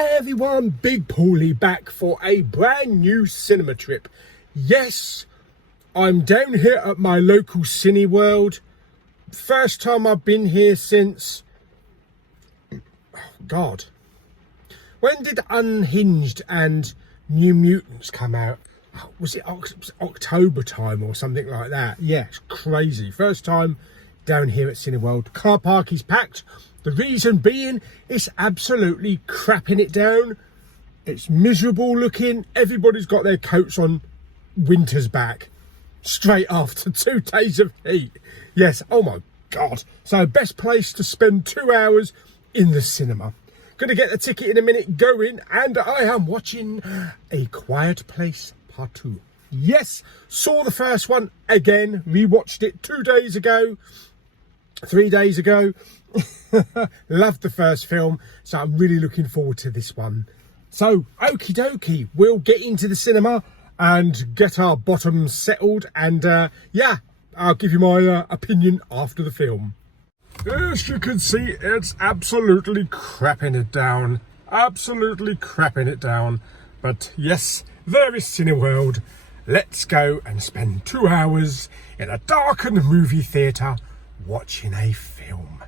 Hi everyone, Big Pauly back for a brand new cinema trip. Yes, I'm down here at my local Cineworld. First time I've been here since, oh God, when did Unhinged and New Mutants come out? Was it October time or something like that? Yeah, it's crazy. First time down here at Cineworld. Car park is packed. The reason being, it's absolutely crapping it down. It's miserable looking. Everybody's got their coats on. Winter's back. Straight after 2 days of heat. Yes, oh my God. So best place to spend 2 hours in the cinema. Gonna get the ticket in a minute, go in, and I am watching A Quiet Place Part 2. Yes, saw the first one again, rewatched it 2 days ago, 3 days ago. Loved the first film, so I'm really looking forward to this one. So, okie dokie, we'll get into the cinema and get our bottoms settled, and yeah, I'll give you my opinion after the film. As you can see, it's absolutely crapping it down. Absolutely crapping it down. But yes, there is Cineworld. Let's go and spend 2 hours in a darkened movie theatre watching a film.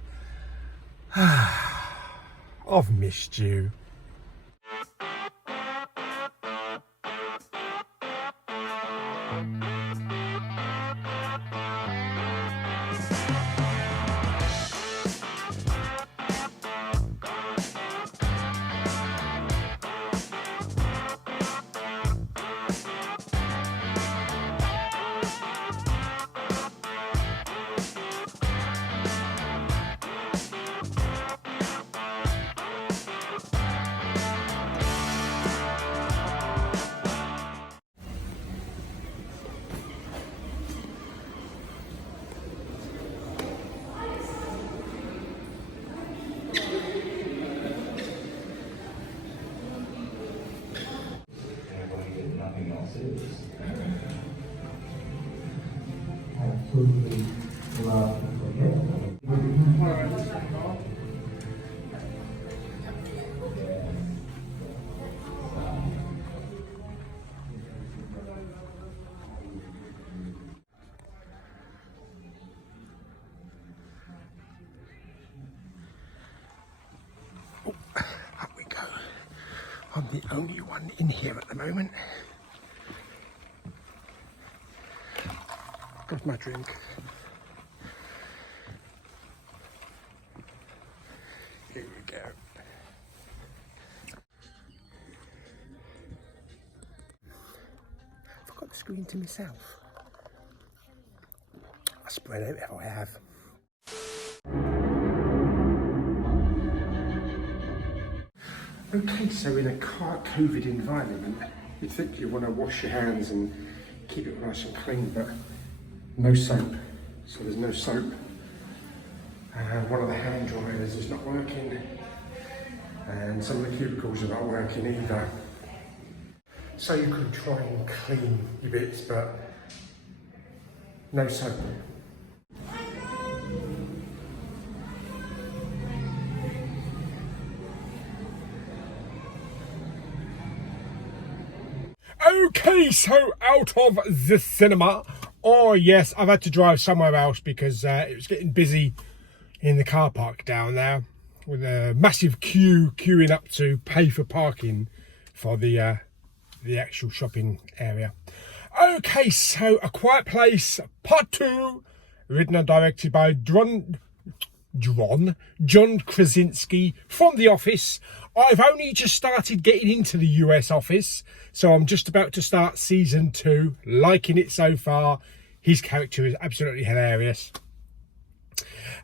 I've missed you. Absolutely love and forget. Oh, up we go. I'm the only one in here at the moment. Got my drink. Here we go. I've got the screen to myself. I spread out how I have. Okay, so in a COVID environment, you'd think you want to wash your hands and keep it nice and clean, but no soap. So there's no soap. One of the hand dryers is not working, and some of the cubicles are not working either. So you could try and clean your bits, but no soap. Okay, so out of the cinema. Oh yes, I've had to drive somewhere else because it was getting busy in the car park down there with a massive queuing up to pay for parking for the actual shopping area. Okay, so A Quiet Place Part 2, written and directed by John Krasinski from The Office. I've only just started getting into the US Office, so I'm just about to start season 2, liking it so far. His character is absolutely hilarious.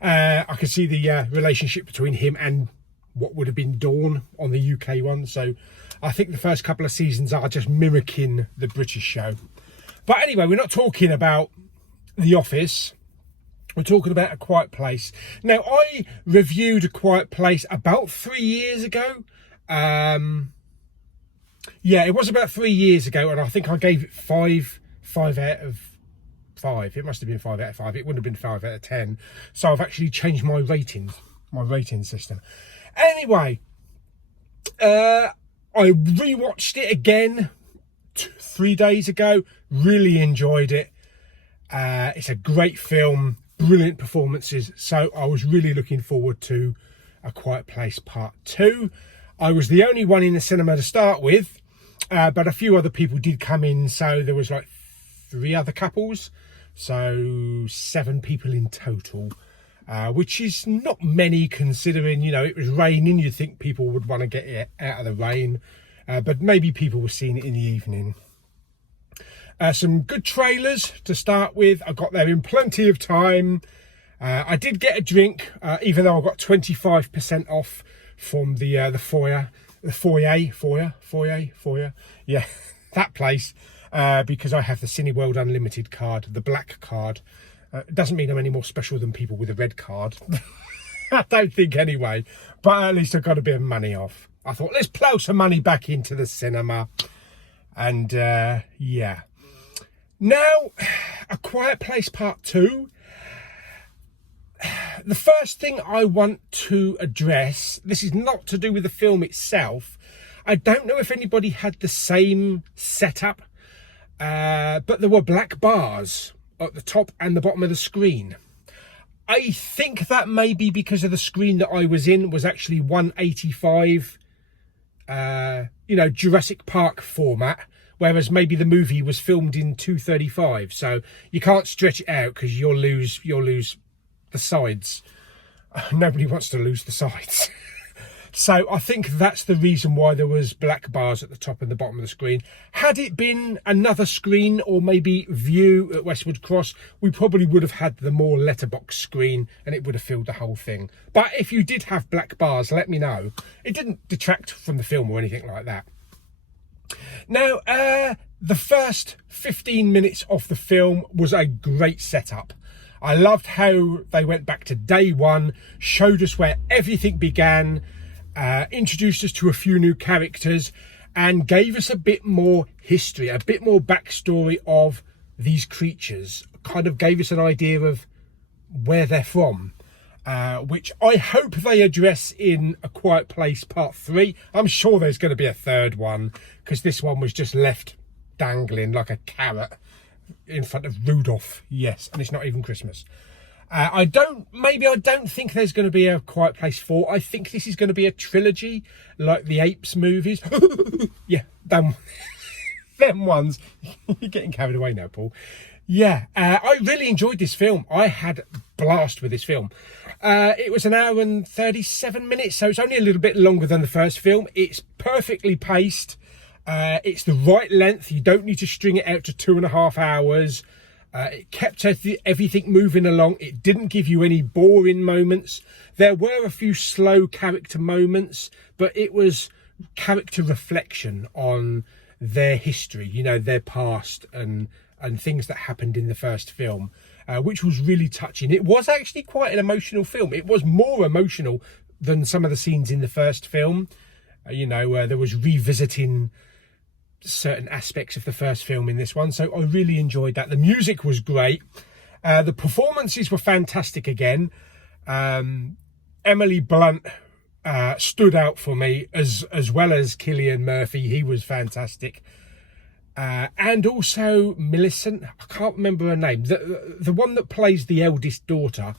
I can see the relationship between him and what would have been Dawn on the UK one, so I think the first couple of seasons are just mimicking the British show. But anyway, we're not talking about The Office. We're talking about A Quiet Place. Now, I reviewed A Quiet Place about 3 years ago. Yeah, it was about 3 years ago, and I think I gave it 5 out of 5. It must have been 5 out of 5. It wouldn't have been 5 out of 10. So I've actually changed my rating system. Anyway, I rewatched it again 3 days ago. Really enjoyed it. It's a great film, brilliant performances. So I was really looking forward to A Quiet Place Part 2. I was the only one in the cinema to start with, but a few other people did come in. So there was like 3 other couples. So 7 people in total, which is not many considering, you know, it was raining. You'd think people would want to get out of the rain, but maybe people were seeing it in the evening. Some good trailers to start with. I got there in plenty of time. I did get a drink, even though I got 25% off from the foyer. Yeah, that place, because I have the Cineworld Unlimited card, the black card. It doesn't mean I'm any more special than people with a red card. I don't think anyway, but at least I got a bit of money off. I thought, let's plough some money back into the cinema. And yeah. Now, A Quiet Place Part 2. The first thing I want to address, this is not to do with the film itself. I don't know if anybody had the same setup, but there were black bars at the top and the bottom of the screen. I think that may be because of the screen that I was in was actually 185, you know, Jurassic Park format, whereas maybe the movie was filmed in 235. So you can't stretch it out because you'll lose the sides. Nobody wants to lose the sides. So I think that's the reason why there was black bars at the top and the bottom of the screen. Had it been another screen or maybe View at Westwood Cross, we probably would have had the more Letterboxd screen and it would have filled the whole thing. But if you did have black bars, let me know. It didn't detract from the film or anything like that. Now, the first 15 minutes of the film was a great setup. I loved how they went back to day one, showed us where everything began, introduced us to a few new characters, and gave us a bit more history, a bit more backstory of these creatures. Kind of gave us an idea of where they're from, which I hope they address in A Quiet Place Part 3. I'm sure there's going to be a third one, because this one was just left dangling like a carrot in front of Rudolph. Yes, and it's not even Christmas. I don't think there's going to be A Quiet Place 4. I think this is going to be a trilogy, like the Apes movies. Yeah, them ones. You're getting carried away now, Paul. Yeah, I really enjoyed this film. I had a blast with this film. It was 1 hour and 37 minutes, so it's only a little bit longer than the first film. It's perfectly paced. It's the right length. You don't need to string it out to 2.5 hours. It kept everything moving along. It didn't give you any boring moments. There were a few slow character moments, but it was character reflection on their history, you know, their past and things that happened in the first film, which was really touching. It was actually quite an emotional film. It was more emotional than some of the scenes in the first film. You know, there was revisiting certain aspects of the first film in this one, so I really enjoyed that. The music was great. The performances were fantastic again. Emily Blunt stood out for me, as well as Cillian Murphy. He was fantastic. And also Millicent, I can't remember her name, the one that plays the eldest daughter.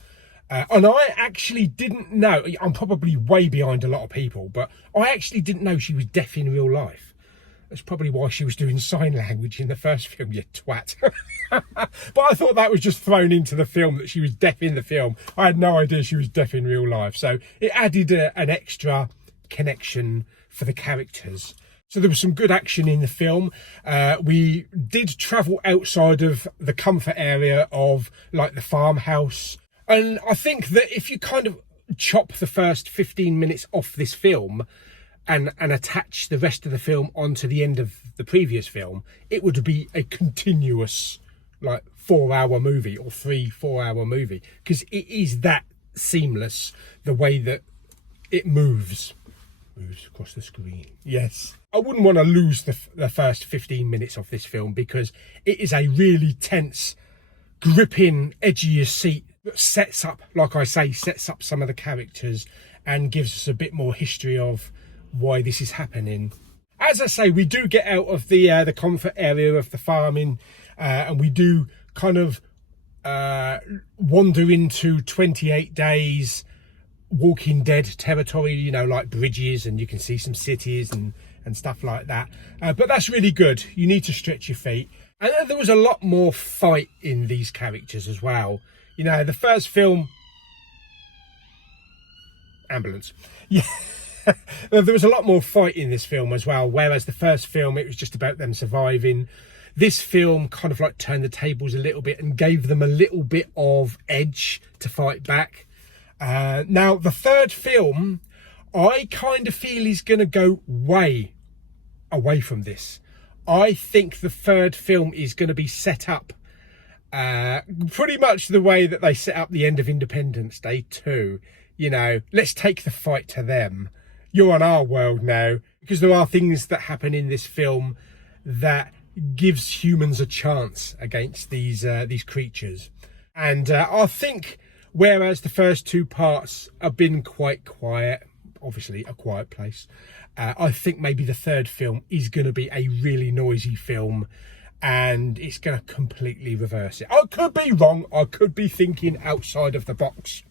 And I actually didn't know, I'm probably way behind a lot of people, but I actually didn't know she was deaf in real life. That's probably why she was doing sign language in the first film, you twat. But I thought that was just thrown into the film, that she was deaf in the film. I had no idea she was deaf in real life. So it added an extra connection for the characters. So there was some good action in the film. We did travel outside of the comfort area of like the farmhouse. And I think that if you kind of chop the first 15 minutes off this film and attach the rest of the film onto the end of the previous film, it would be a continuous like 4-hour movie or 3-4 hour movie, because it is that seamless, the way that it moves across the screen. Yes, I wouldn't want to lose the first 15 minutes of this film, because it is a really tense, gripping, edge of your seat that sets up, like I say, sets up some of the characters and gives us a bit more history of why this is happening. As I say, we do get out of the comfort area of the farming, and we do kind of wander into 28 days Walking Dead territory, you know, like bridges, and you can see some cities and stuff like that. But that's really good. You need to stretch your feet. And there was a lot more fight in these characters as well. You know, the first film... Ambulance. Yeah. There was a lot more fight in this film as well, whereas the first film, it was just about them surviving. This film kind of like turned the tables a little bit and gave them a little bit of edge to fight back. Now, the third film, I kind of feel is going to go way away from this. I think the third film is going to be set up pretty much the way that they set up the end of Independence Day 2. You know, let's take the fight to them. You're on our world now. Because there are things that happen in this film that gives humans a chance against these creatures. And I think... whereas the first two parts have been quite quiet, obviously A Quiet Place, I think maybe the third film is going to be a really noisy film, and it's going to completely reverse it. I could be wrong. I could be thinking outside of the box.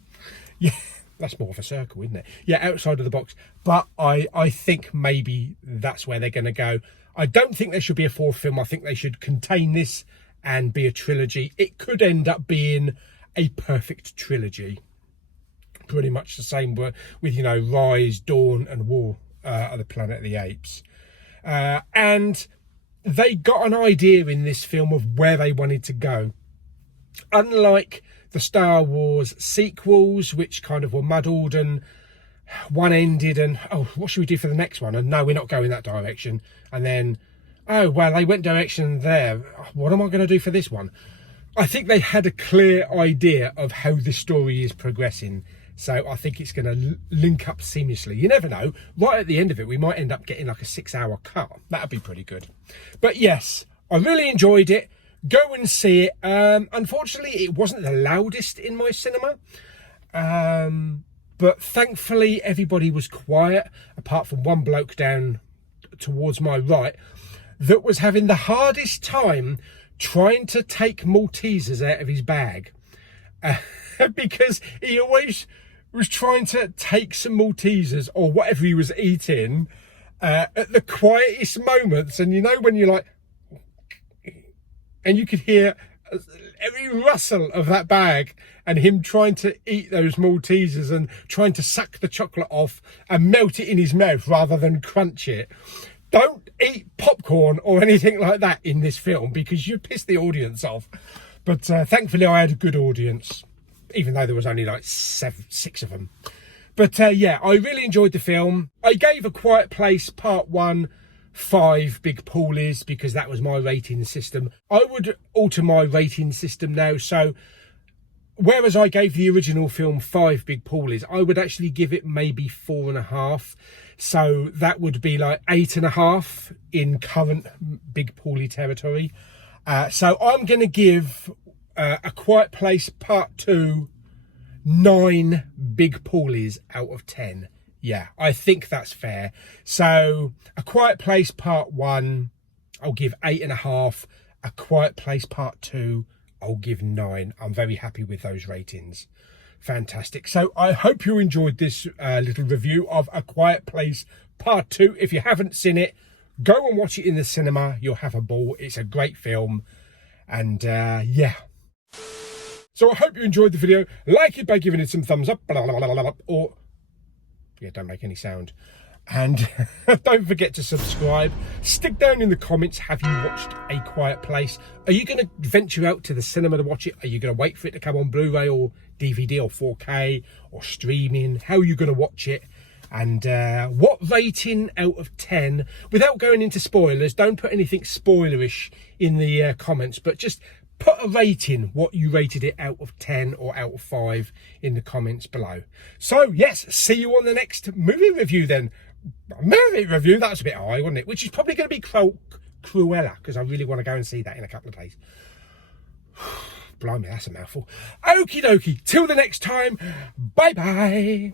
Yeah, that's more of a circle, isn't it? Yeah, outside of the box. But I think maybe that's where they're going to go. I don't think there should be a fourth film. I think they should contain this and be a trilogy. It could end up being a perfect trilogy, pretty much the same with, you know, Rise, Dawn and War of the Planet of the Apes. And they got an idea in this film of where they wanted to go. Unlike the Star Wars sequels, which kind of were muddled and one ended and, oh, what should we do for the next one? And no, we're not going that direction. And then, oh, well, they went direction there. What am I going to do for this one? I think they had a clear idea of how the story is progressing. So I think it's going to link up seamlessly. You never know. Right at the end of it, we might end up getting like a 6-hour cut. That'd be pretty good. But yes, I really enjoyed it. Go and see it. Unfortunately, it wasn't the loudest in my cinema. But thankfully, everybody was quiet, apart from one bloke down towards my right that was having the hardest time trying to take Maltesers out of his bag. Because he always was trying to take some Maltesers or whatever he was eating at the quietest moments. And you know when you're like... and you could hear every rustle of that bag and him trying to eat those Maltesers and trying to suck the chocolate off and melt it in his mouth rather than crunch it. Don't eat popcorn or anything like that in this film because you piss the audience off. But thankfully I had a good audience, even though there was only like 6 of them. But yeah, I really enjoyed the film. I gave A Quiet Place Part 1 5 big Paulies because that was my rating system. I would alter my rating system now. So whereas I gave the original film 5 big Paulies, I would actually give it maybe 4.5. So that would be like 8.5 in current big Pauly territory. So I'm going to give A Quiet Place Part 2 9 big Paulies out of 10. Yeah, I think that's fair. So A Quiet Place Part 1, I'll give 8.5. A Quiet Place Part 2, I'll give 9. I'm very happy with those ratings. Fantastic. So I hope you enjoyed this little review of A Quiet Place Part 2. If you haven't seen it, go and watch it in the cinema. You'll have a ball. It's a great film. And yeah. So I hope you enjoyed the video. Like it by giving it some thumbs up. Or, yeah, don't make any sound. And don't forget to subscribe. Stick down in the comments, have you watched A Quiet Place? Are you going to venture out to the cinema to watch it? Are you going to wait for it to come on Blu-ray or DVD or 4K or streaming? How are you going to watch it? And what rating out of 10? Without going into spoilers, don't put anything spoilerish in the comments, but just put a rating, what you rated it out of 10 or out of 5 in the comments below. So yes, see you on the next movie review then. Movie review, that's a bit high, wasn't it? Which is probably going to be Cruella, because I really want to go and see that in a couple of days. Blimey, that's a mouthful. Okie dokie, till the next time, bye bye.